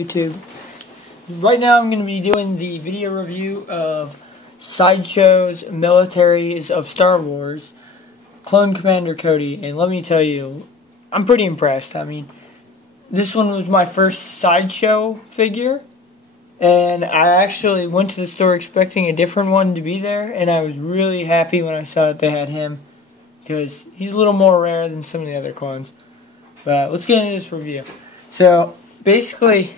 YouTube. Right now I'm going to be doing the video review of Sideshow's Militaries of Star Wars Clone Commander Cody, and let me tell you, I'm pretty impressed. I mean, this one was my first Sideshow figure, and I actually went to the store expecting a different one to be there, and I was really happy when I saw that they had him, because he's a little more rare than some of the other clones. But let's get into this review. So, basically,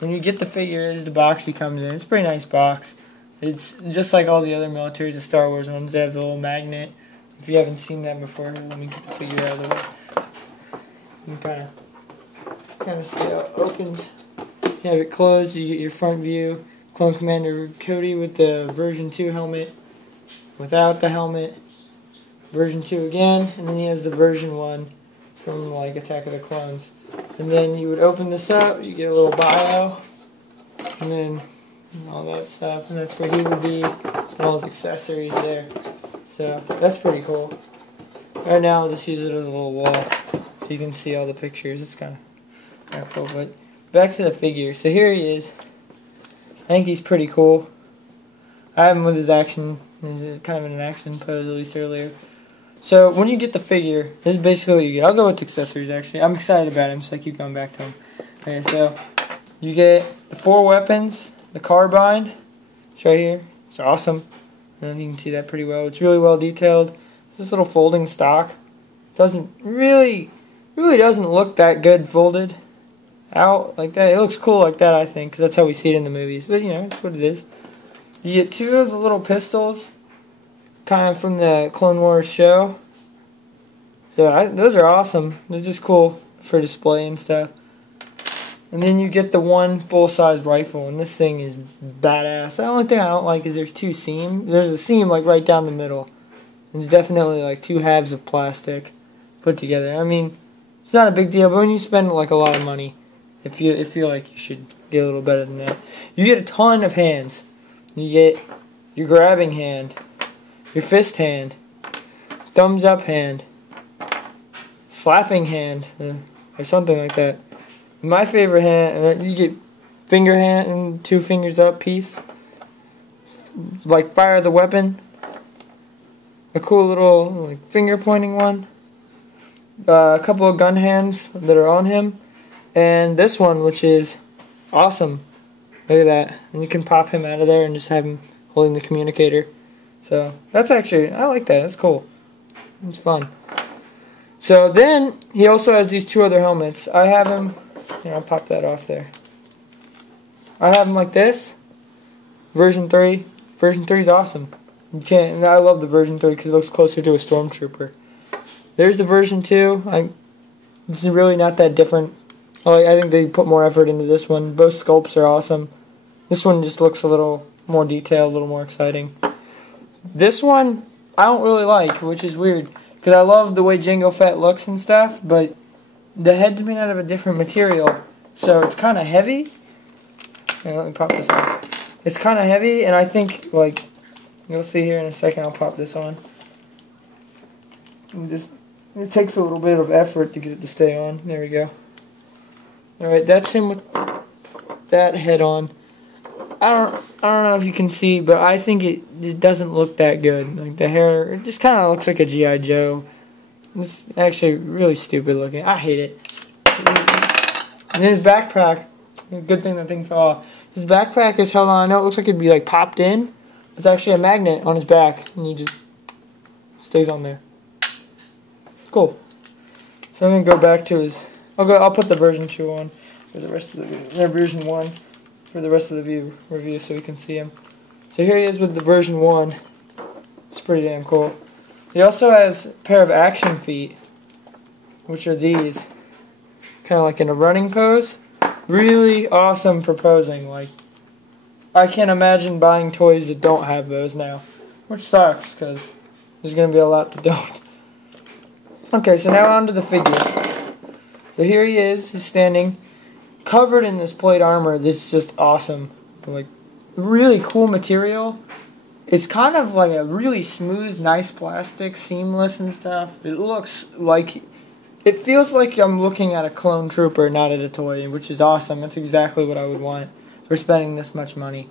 when you get the figure, this is the box he comes in. It's a pretty nice box. It's just like all the other Militaries of Star Wars ones. They have the little magnet. If you haven't seen that before, let me get the figure out of the way. You can kind of see how it opens. You have it closed. You get your front view. Clone Commander Cody with the version 2 helmet. Without the helmet. Version 2 again. And then he has the version 1 from like Attack of the Clones. And then you would open this up, you get a little bio, and then all that stuff, and that's where he would be, and all his accessories there. So, that's pretty cool. Right now, I'll just use it as a little wall, so you can see all the pictures. It's kind of cool, but back to the figure. So here he is. I think he's pretty cool. I have him with his action. He's kind of in an action pose, at least earlier. So, when you get the figure, this is basically what you get. I'll go with accessories, actually. I'm excited about him, so I keep going back to him. Okay, so, you get the 4 weapons, the carbine. It's right here. It's awesome. I don't know if you can see that pretty well. It's really well detailed. This little folding stock. Doesn't really doesn't look that good folded out like that. It looks cool like that, I think, because that's how we see it in the movies. But, you know, it's what it is. You get 2 of the little pistols, kind of from the Clone Wars show. So those are awesome. They're just cool for display and stuff. And then you get the 1 full-size rifle, and this thing is badass. The only thing I don't like is there's 2 seams. There's a seam like right down the middle. It's definitely like 2 halves of plastic put together. I mean, it's not a big deal, but when you spend like a lot of money, I feel like you should get a little better than that. You get a ton of hands. You get your grabbing hand, your fist hand, thumbs up hand, slapping hand, or something like that. My favorite hand, you get finger hand and 2 fingers up piece, like fire the weapon, a cool little like finger pointing one, a couple of gun hands that are on him, and this one, which is awesome. Look at that, and you can pop him out of there and just have him holding the communicator. So, that's actually, I like that, that's cool. It's fun. So then, he also has these 2 other helmets. I have him, here, I'll pop that off there. I have him like this, version 3. Version 3 is awesome. You can't, I love the version 3 because it looks closer to a stormtrooper. There's the version 2. This is really not that different. I think they put more effort into this one. Both sculpts are awesome. This one just looks a little more detailed, a little more exciting. This one, I don't really like, which is weird, because I love the way Jango Fett looks and stuff, but the head's made out of a different material, so it's kind of heavy. Here, let me pop this on. It's kind of heavy, and I think, like, you'll see here in a second, I'll pop this on. It takes a little bit of effort to get it to stay on. There we go. Alright, that's him with that head on. I don't know if you can see, but I think it doesn't look that good. Like the hair, it just kind of looks like a G.I. Joe. It's actually really stupid looking. I hate it. And his backpack, good thing that thing fell off. His backpack is held on. I know it looks like it'd be like popped in. It's actually a magnet on his back, and he just stays on there. Cool. So I'm gonna go back to his. I'll put the version 2 on for the rest of the video. Version 1 for the rest of the review so we can see him. So here he is with the version 1. It's pretty damn cool. He also has a pair of action feet, which are these. Kind of like in a running pose. Really awesome for posing. Like, I can't imagine buying toys that don't have those now. Which sucks, because there's going to be a lot that don't. Okay, so now on to the figure. So here he is, he's standing, covered in this plate armor. This is just awesome. Like, really cool material. It's kind of like a really smooth, nice plastic, seamless and stuff. It looks like it feels like I'm looking at a clone trooper, not at a toy, which is awesome. That's exactly what I would want for spending this much money.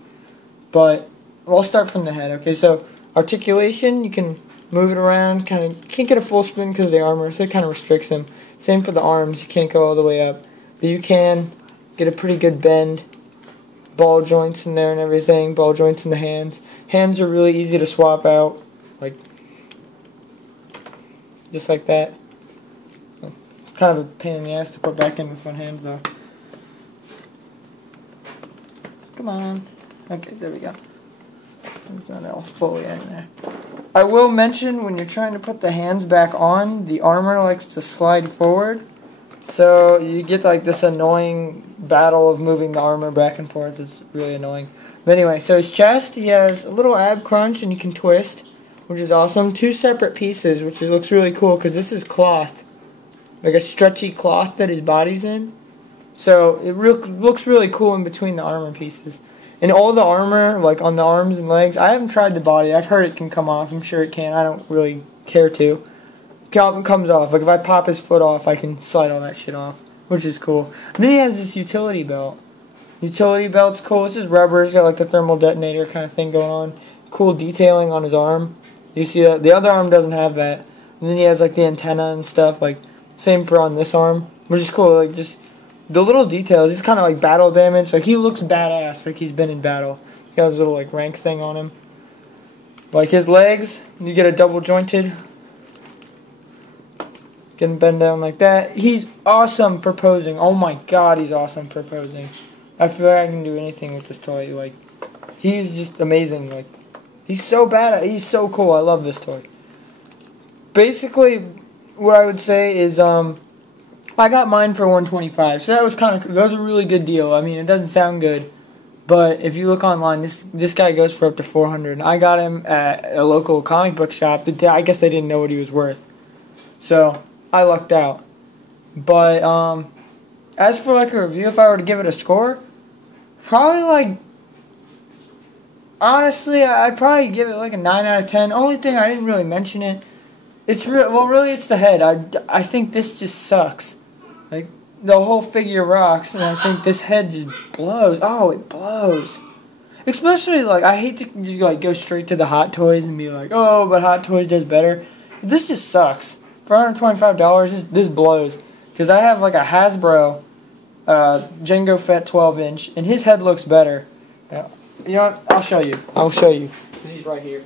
But I'll start from the head. Okay, so articulation, you can move it around. Kind of can't get a full spin because of the armor, so it kind of restricts them. Same for the arms, you can't go all the way up, but you can get a pretty good bend. Ball joints in there and everything. Ball joints in the hands. Hands are really easy to swap out, like just like that. Kind of a pain in the ass to put back in with one hand though. Come on. Okay, there we go. I'm going all fully in there. I will mention when you're trying to put the hands back on, the armor likes to slide forward. So you get like this annoying battle of moving the armor back and forth. It's really annoying. But anyway, so his chest, he has a little ab crunch and you can twist, which is awesome. 2 separate pieces, which looks really cool because this is cloth. Like a stretchy cloth that his body's in. So it looks really cool in between the armor pieces. And all the armor, like on the arms and legs, I haven't tried the body. I've heard it can come off. I'm sure it can. I don't really care to. Comes off. Like if I pop his foot off, I can slide all that shit off, which is cool. And then he has this utility belt. Utility belt's cool. It's just rubber. It's got like the thermal detonator kind of thing going on. Cool detailing on his arm. You see that? The other arm doesn't have that. And then he has like the antenna and stuff. Like same for on this arm, which is cool. Like just the little details. He's kind of like battle damage. Like he looks badass. Like he's been in battle. He has a little like rank thing on him. Like his legs, you get a double jointed. Getting bend down like that. He's awesome for posing. Oh my god, he's awesome for posing. I feel like I can do anything with this toy. Like, he's just amazing. Like, he's so bad. He's so cool. I love this toy. Basically, what I would say is, I got mine for $125. So that was a really good deal. I mean, it doesn't sound good, but if you look online, this guy goes for up to $400. I got him at a local comic book shop. I guess they didn't know what he was worth. So I lucked out. But as for like a review, if I were to give it a score, probably like, honestly, I'd probably give it like a 9 out of 10. Only thing, I didn't really mention it. Really it's the head. I think this just sucks. Like the whole figure rocks, and I think this head just blows. Oh, it blows. Especially like I hate to just like go straight to the Hot Toys and be like, oh, but Hot Toys does better. This just sucks. For $125, this blows. Because I have like a Hasbro Jango Fett 12-inch, and his head looks better. You know what? I'll show you. Because he's right here.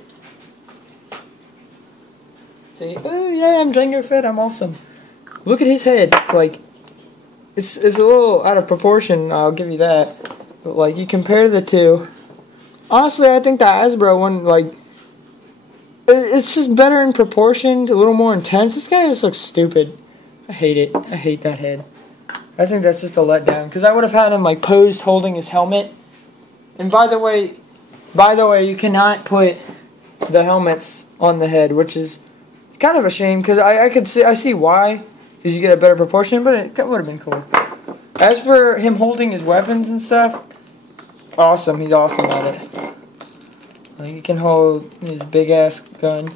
See? Oh, yeah, I'm Jango Fett. I'm awesome. Look at his head. Like, it's a little out of proportion, I'll give you that. But, like, you compare the two. Honestly, I think the Hasbro one, like, it's just better in proportion, a little more intense. This guy just looks stupid. I hate it. I hate that head. I think that's just a letdown. Because I would have had him like posed holding his helmet. And by the way, you cannot put the helmets on the head, which is kind of a shame. Because I see why. Because you get a better proportion, but it would have been cool. As for him holding his weapons and stuff, awesome. He's awesome at it. He can hold his big ass gun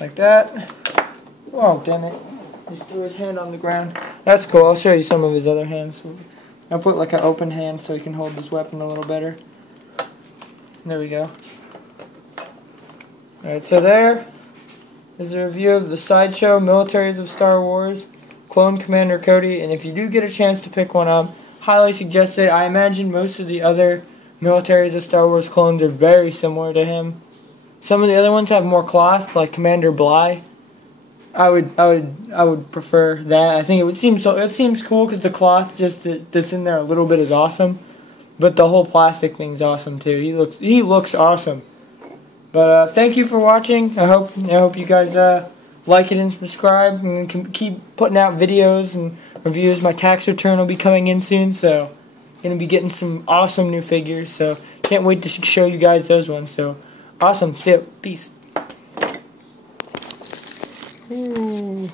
like that. Oh, damn it. Just threw his hand on the ground. That's cool. I'll show you some of his other hands. I'll put like an open hand so he can hold this weapon a little better. There we go. Alright, so there is a review of the Sideshow Militaries of Star Wars Clone Commander Cody. And if you do get a chance to pick one up, highly suggest it. I imagine most of the other Militaries of Star Wars clones are very similar to him. Some of the other ones have more cloth, like Commander Bly. I would prefer that. I think it seems cool because the cloth that's in there a little bit is awesome, but the whole plastic thing's awesome too. He looks awesome. But thank you for watching. I hope you guys like it and subscribe, and can keep putting out videos and reviews. My tax return will be coming in soon, so gonna be getting some awesome new figures. So can't wait to show you guys those ones. So awesome. See ya. Peace. Ooh.